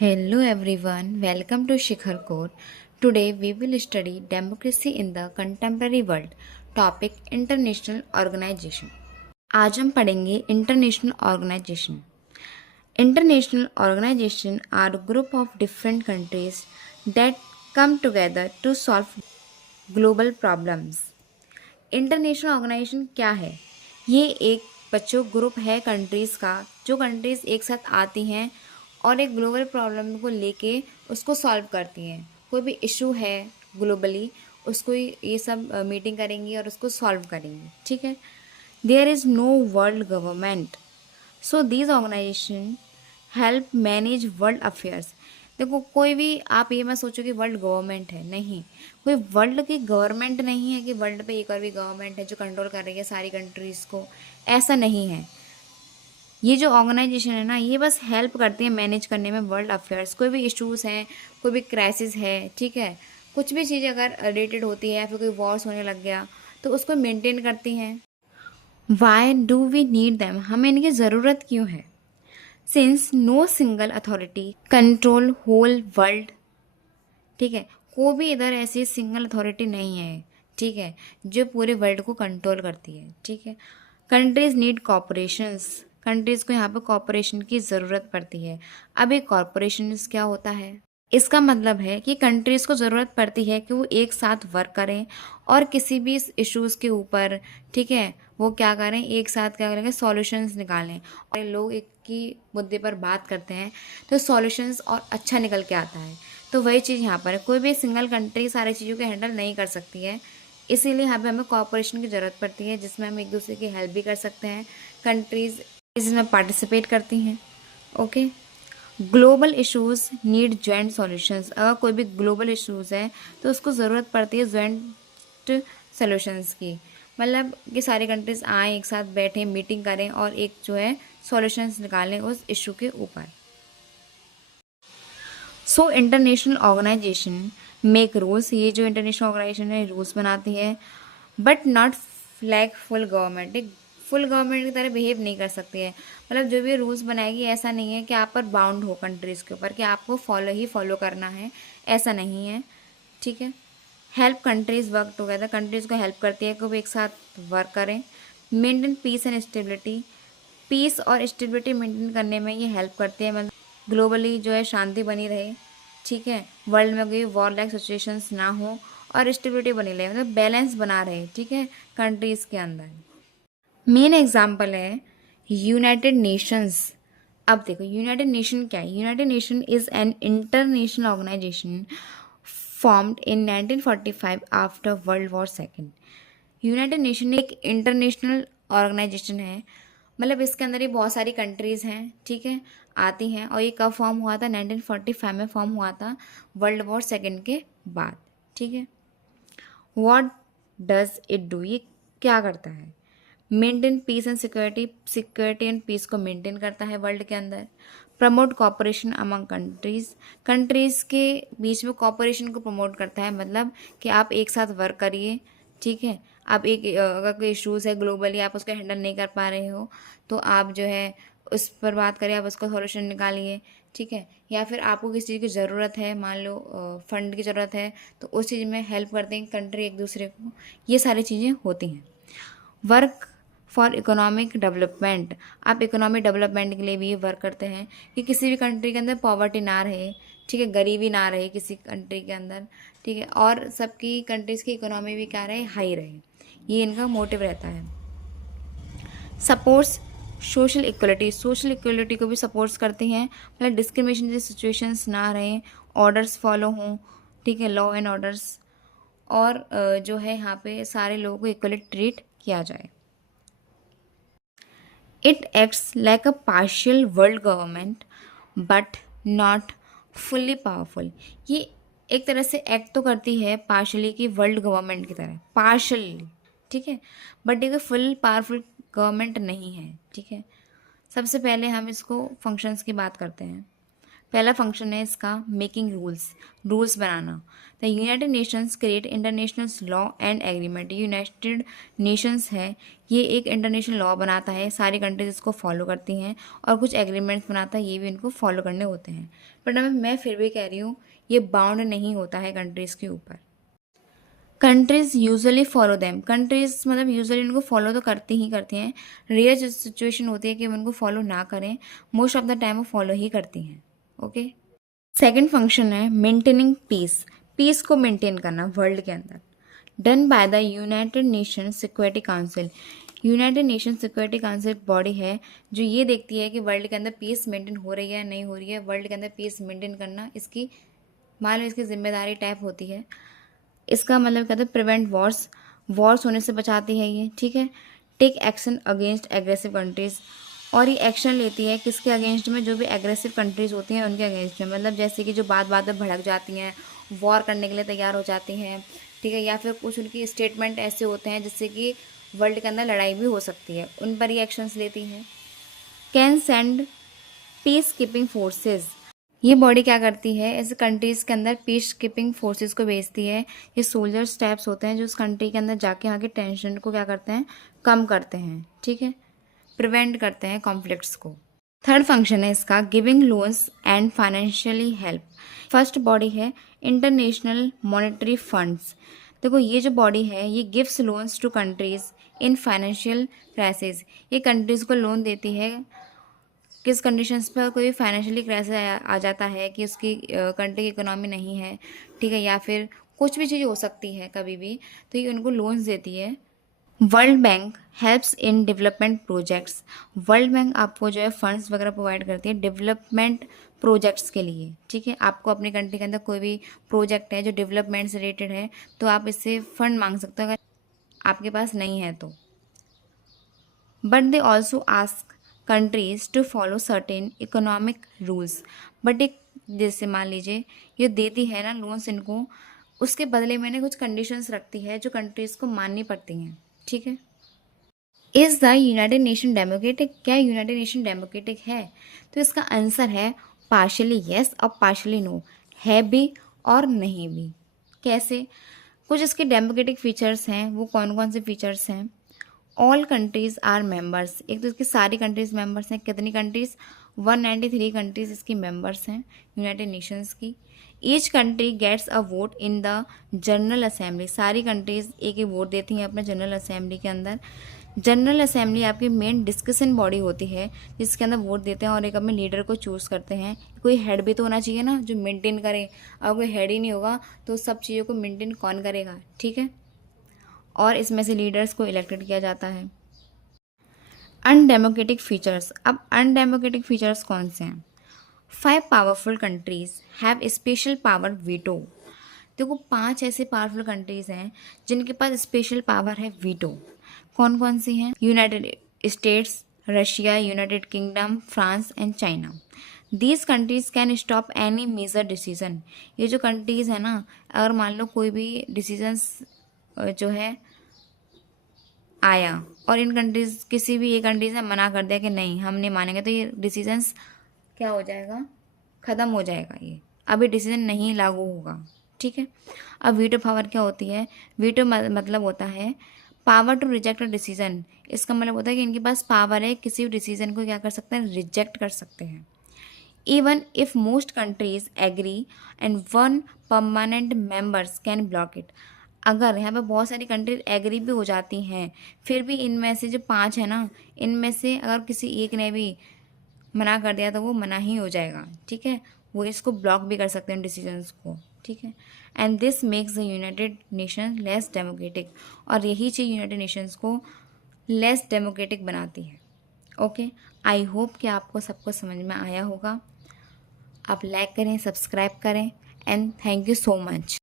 Hello everyone, welcome to Shikhar Code. Today we will study democracy in the contemporary world. Topic International Organization. आज हम पढ़ेंगे international organisation. International organization are a group of different countries that come together to solve global problems. International organisation क्या है? ये एक बच्चों group है countries का, जो कंट्रीज़ एक साथ आती हैं और एक ग्लोबल प्रॉब्लम को लेके उसको सॉल्व करती हैं. कोई भी इशू है ग्लोबली, उसको ये सब मीटिंग करेंगी और उसको सॉल्व करेंगी. ठीक है. There is no world government, so these organisation help manage world affairs. देखो, कोई भी आप ये मत सोचो कि वर्ल्ड गवर्नमेंट है. नहीं, कोई वर्ल्ड की गवर्नमेंट नहीं है कि वर्ल्ड पे एक और भी गवर्नमेंट है जो कंट्रोल कर रही है सारी कंट्रीज़ को. ऐसा नहीं है. ये जो ऑर्गेनाइजेशन है ना, ये बस हेल्प करती है मैनेज करने में वर्ल्ड अफेयर्स. कोई भी इश्यूज़ हैं, कोई भी क्राइसिस है, ठीक है, कुछ भी चीज़ अगर रिलेटेड होती है, फिर कोई वॉर्स होने लग गया तो उसको मेंटेन करती हैं. Why do we need them? हमें इनकी ज़रूरत क्यों है? Since no single authority control whole world. ठीक है, कोई भी इधर ऐसी सिंगल अथॉरिटी नहीं है, ठीक है, जो पूरे वर्ल्ड को कंट्रोल करती है. ठीक है. Countries need corporations. कंट्रीज़ को यहाँ पे कॉपरेशन की ज़रूरत पड़ती है. अब ये कॉरपोरेशन क्या होता है? इसका मतलब है कि कंट्रीज़ को ज़रूरत पड़ती है कि वो एक साथ वर्क करें और किसी भी इश्यूज़ के ऊपर, ठीक है, वो क्या करें, एक साथ क्या करेंगे, सॉल्यूशंस निकालें. और लोग एक ही मुद्दे पर बात करते हैं तो सॉल्यूशंस और अच्छा निकल के आता है. तो वही चीज़ यहाँ पर है. कोई भी सिंगल कंट्री सारी चीज़ों को हैंडल नहीं कर सकती है. इसीलिए यहाँ पे हमें कॉपरेशन की ज़रूरत पड़ती है, जिसमें हम एक दूसरे की हेल्प भी कर सकते हैं. कंट्रीज़ इसमें पार्टिसिपेट करती हैं. Okay. Global issues need joint solutions. अगर कोई भी ग्लोबल इश्यूज़ है तो उसको ज़रूरत पड़ती है जॉइंट सॉल्यूशंस की. मतलब कि सारी कंट्रीज़ आएँ, एक साथ बैठें, मीटिंग करें और एक जो है सॉल्यूशंस निकालें उस इशू के ऊपर. So international organisation make rules. ये जो इंटरनेशनल ऑर्गेनाइजेशन है रूल्स बनाती है, but not like full government. एक फुल गवर्नमेंट की तरह बिहेव नहीं कर सकती है. मतलब जो भी रूल्स बनाएगी, ऐसा नहीं है कि आप पर बाउंड हो कंट्रीज़ के ऊपर कि आपको फॉलो करना है. ऐसा नहीं है. ठीक है. Help countries work together. Countries को हेल्प करती है कि वो एक साथ वर्क करें. Maintain peace and stability. Peace और स्टेबिलिटी मेंटेन करने में ये हेल्प करती है. मतलब ग्लोबली जो है शांति बनी रहे. ठीक है. वर्ल्ड में कोई वॉर लाइक सिचुएशंस ना हो और स्टेबिलिटी बनी रहे, मतलब बैलेंस बना रहे. ठीक है, कंट्रीज़ के अंदर. मेन एग्जाम्पल है यूनाइटेड नेशंस. अब देखो, यूनाइटेड नेशन क्या है? United Nation is an international organisation formed in 1945 after world war second. United Nation एक इंटरनेशनल ऑर्गेनाइजेशन है. मतलब इसके अंदर ही बहुत सारी कंट्रीज़ हैं, ठीक है, आती हैं. और ये कब फॉर्म हुआ था? 1945 में फॉर्म हुआ था, वर्ल्ड वॉर सेकेंड के बाद. ठीक है. What does it do? ये क्या करता है? Maintain peace and security. Security and peace को मेंटेन करता है वर्ल्ड के अंदर. Promote cooperation among countries. Countries के बीच में कॉपरेशन को प्रमोट करता है. मतलब कि आप एक साथ वर्क करिए. ठीक है. आप एक अगर कोई इशूज़ है ग्लोबली, आप उसको हैंडल नहीं कर पा रहे हो, तो आप जो है उस पर बात करिए, आप उसका सॉल्यूशन निकालिए. ठीक है. या फिर आपको किसी चीज़ की ज़रूरत है, मान लो फंड की ज़रूरत है, तो उस चीज़ में हेल्प करते हैं कंट्री एक दूसरे को. ये सारी चीज़ें होती हैं. Work for economic development. आप इकोनॉमिक डेवलपमेंट के लिए भी वर्क करते हैं कि किसी भी कंट्री के अंदर पॉवर्टी ना रहे. ठीक है, गरीबी ना रहे किसी कंट्री के अंदर. ठीक है. और सबकी कंट्रीज़ की इकोनॉमी भी क्या रहे, हाई रहे. ये इनका मोटिव रहता है. Supports social equality. Social equality को भी सपोर्ट्स करते हैं. मतलब डिस्क्रिमिनेशन जैसे सिचुएशंस ना रहें, ऑर्डर्स फॉलो हों. ठीक है, लॉ एंड ऑर्डर्स. और जो है यहाँ पे सारे लोगों को इक्वली ट्रीट किया जाए. It acts like a partial world government but not fully powerful. ये एक तरह से एक्ट तो करती है पार्शली की वर्ल्ड गवर्नमेंट की तरह, पार्शली. ठीक है. बट ये फुल पावरफुल गवर्नमेंट नहीं है. ठीक है. सबसे पहले हम इसको फंक्शंस की बात करते हैं. पहला फंक्शन है इसका making rules banana. The United Nations create international law and agreement. United Nations है, ये एक इंटरनेशनल लॉ बनाता है, सारी कंट्रीज इसको फॉलो करती हैं, और कुछ एग्रीमेंट्स बनाता है, ये भी इनको फॉलो करने होते हैं। बट मैं फिर भी कह रही हूँ ये बाउंड नहीं होता है कंट्रीज़ के ऊपर। Countries usually follow them. Countries मतलब यूजुअली उनको फॉलो तो करती हैं। रेयर जो सिचुएशन होती है कि वो उनको फॉलो ना करें, मोस्ट ऑफ द टाइम वो फॉलो ही करती हैं। ओके। सेकेंड फंक्शन है मेंटेनिंग पीस। पीस को मेंटेन करना वर्ल्ड के अंदर, done by the United nation security council. United nation security council body है जो ये देखती है कि वर्ल्ड के अंदर पीस मेंटेन हो रही है या नहीं हो रही है। वर्ल्ड के अंदर पीस मेंटेन करना इसकी मान लो इसकी जिम्मेदारी टाइप होती है। इसका मतलब कहते हैं प्रिवेंट वॉर्स होने से बचाती है ये, ठीक है। Take action against aggressive countries, और ये एक्शन लेती है किसके अगेंस्ट में, जो भी एग्रेसिव कंट्रीज़ होती हैं उनके अगेंस्ट में। मतलब जैसे कि जो बात में भड़क जाती हैं, वॉर करने के लिए तैयार हो जाती हैं, ठीक है, या फिर कुछ उनकी स्टेटमेंट ऐसे होते हैं जिससे कि वर्ल्ड के अंदर लड़ाई भी हो सकती है, उन पर ही एक्शंस लेती हैं। Can send peace keeping forces. ये बॉडी क्या करती है, ऐसे कंट्रीज़ के अंदर पीस कीपिंग फोर्सेस को भेजती है। ये सोल्जर स्टेप्स होते हैं जो उस कंट्री के अंदर जाके वहाँ की टेंशन को क्या करते हैं, कम करते हैं, ठीक है, प्रिवेंट करते हैं कॉन्फ्लिक्ट्स को। थर्ड फंक्शन है इसका giving loans and financially help. First body है इंटरनेशनल मॉनेटरी फंड्स। देखो ये जो बॉडी है ये gives loans to countries in financial crisis. ये कंट्रीज़ को लोन देती है किस कंडीशंस पर, कोई फाइनेंशियली क्राइसिस आ जाता है कि उसकी कंट्री की इकोनॉमी नहीं है, ठीक है, या फिर कुछ भी चीज़ हो सकती है कभी भी, तो ये उनको लोन्स देती है। World bank helps in development projects. World bank आपको जो है फंड्स वगैरह प्रोवाइड करती है डेवलपमेंट प्रोजेक्ट्स के लिए, ठीक है। आपको अपनी कंट्री के अंदर कोई भी प्रोजेक्ट है जो डेवलपमेंट से रिलेटेड है तो आप इससे फंड मांग सकते हो अगर आपके पास नहीं है तो। But they also ask countries to follow certain economic rules. But एक जैसे मान लीजिए ये देती है ना लोन्स इनको, उसके बदले में ना कुछ कंडीशंस रखती है जो कंट्रीज़ को माननी पड़ती हैं, ठीक है। Is the United nation democratic. क्या यूनाइटेड नेशन डेमोक्रेटिक है? तो इसका आंसर है पार्शियली येस और पार्शियली नो, है भी और नहीं भी। कैसे? कुछ इसके डेमोक्रेटिक फीचर्स हैं, वो कौन कौन से फीचर्स हैं? All countries are members. एक तो इसकी सारी कंट्रीज़ मेंबर्स हैं। कितनी कंट्रीज़? 193 कंट्रीज़ इसकी मेंबर्स हैं यूनाइटेड नेशंस की। Each country gets a vote in the general assembly. सारी कंट्रीज़ एक एक वोट देती हैं अपने जनरल असेंबली के अंदर। जनरल असेंबली आपकी मेन डिस्कशन बॉडी होती है जिसके अंदर वोट देते हैं और एक अपने लीडर को चूज़ करते हैं। कोई हेड भी तो होना चाहिए ना जो मेंटेन करे, अगर कोई हेड ही नहीं होगा तो सब चीज़ों को मेंटेन कौन करेगा, ठीक है। और इसमें से लीडर्स को इलेक्टेड किया जाता है। Undemocratic features. अब अनडेमोक्रेटिक फीचर्स कौन से हैं? 5 powerful countries have special power veto. देखो 5 ऐसे पावरफुल कंट्रीज हैं जिनके पास स्पेशल पावर है वीटो। कौन कौन सी हैं? United States, Russia, United Kingdom, France and China. These countries can stop any major decision. ये जो कंट्रीज़ है ना, अगर मान लो कोई भी डिसीजंस जो है आया और इन कंट्रीज़ किसी भी एक कंट्रीज ने मना कर दिया कि नहीं हम नहीं मानेंगे, तो ये डिसीजंस क्या हो जाएगा, ख़त्म हो जाएगा, ये अभी डिसीजन नहीं लागू होगा, ठीक है। अब वीटो पावर क्या होती है? वीटो मतलब होता है power to reject a decision. इसका मतलब होता है कि इनके पास पावर है किसी भी डिसीजन को क्या कर सकते हैं, रिजेक्ट कर सकते हैं। Even if most countries agree and one permanent members can block it. अगर यहाँ पे बहुत सारी कंट्रीज एग्री भी हो जाती हैं फिर भी इनमें से जो 5 है ना, इनमें से अगर किसी एक ने भी मना कर दिया तो वो मना ही हो जाएगा, ठीक है। वो इसको ब्लॉक भी कर सकते हैं डिसीजंस को, ठीक है। And this makes the United nation less democratic. और यही चीज़ यूनाइटेड नेशंस को लेस डेमोक्रेटिक बनाती है। ओके, आई होप कि आपको सबको समझ में आया होगा। आप लाइक करें, सब्सक्राइब करें and thank you so much.